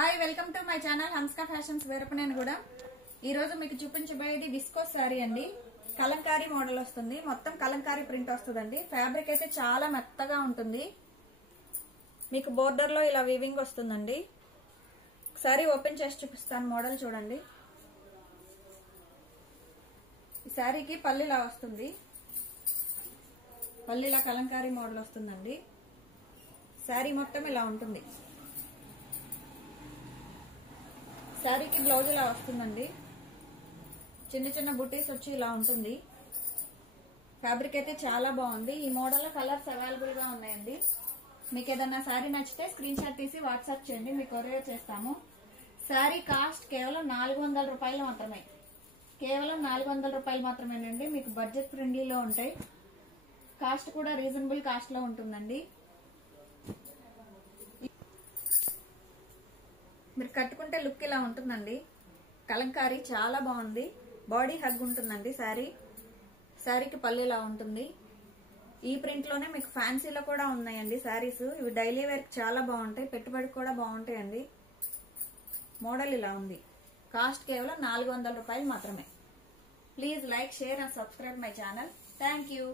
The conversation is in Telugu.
Hi welcome to my channel హంస్కా ఫ్యాషన్స్ వేరపనేని కూడా ఈ రోజు మీకు చూపించబోయేది విస్కోస్ సారీ అండి. కలంకారీ మోడల్ వస్తుంది. మొత్తం కలంకారీ ప్రింట్ వస్తుందండి. ఫ్యాబ్రిక్ అయితే చాలా మెత్తగా ఉంటుంది. మీకు బోర్డర్ లో ఇలా వీవింగ్ వస్తుందండి. సారీ ఓపెన్ చేసి చూపిస్తాను. మోడల్ చూడండి. ఈ సారీకి పల్లిలా వస్తుంది. పల్లిలా కలంకారీ మోడల్ వస్తుందండి. సారీ మొత్తం ఇలా ఉంటుంది. శారీకి బ్లౌజ్ ఇలా వస్తుందండి. చిన్న చిన్న బుటీస్ వచ్చి ఇలా ఉంటుంది. ఫ్యాబ్రిక్ అయితే చాలా బాగుంది. ఈ మోడల్ లో కలర్స్ అవైలబుల్ గా ఉన్నాయండి. మీకు ఏదన్నా శారీ నచ్చితే స్క్రీన్ షాట్ తీసి వాట్సాప్ చేయండి, మీకు కొరియర్ చేస్తాము. శారీ కాస్ట్ కేవలం 400 రూపాయలు మాత్రమే. కేవలం 400 రూపాయలు మాత్రమేనండి. మీకు బడ్జెట్ ఫ్రెండ్లీలో ఉంటాయి. కాస్ట్ కూడా రీజనబుల్ కాస్ట్ లో ఉంటుందండి. మీరు కట్టుకుంటే లుక్ ఇలా ఉంటుందండి. కలంకారీ చాలా బాగుంది. బాడీ హగ్ ఉంటుందండి. శారీకి పళ్ళు ఇలా ఉంటుంది. ఈ ప్రింట్ లోనే మీకు ఫ్యాన్సీలో కూడా ఉన్నాయండి శారీస్. ఇవి డైలీ వేర్ చాలా బాగుంటాయి. పెట్టుబడికి కూడా బాగుంటాయండి. మోడల్ ఇలా ఉంది. కాస్ట్ కేవలం 400 రూపాయలు మాత్రమే. Please like, share and subscribe my channel. Thank you.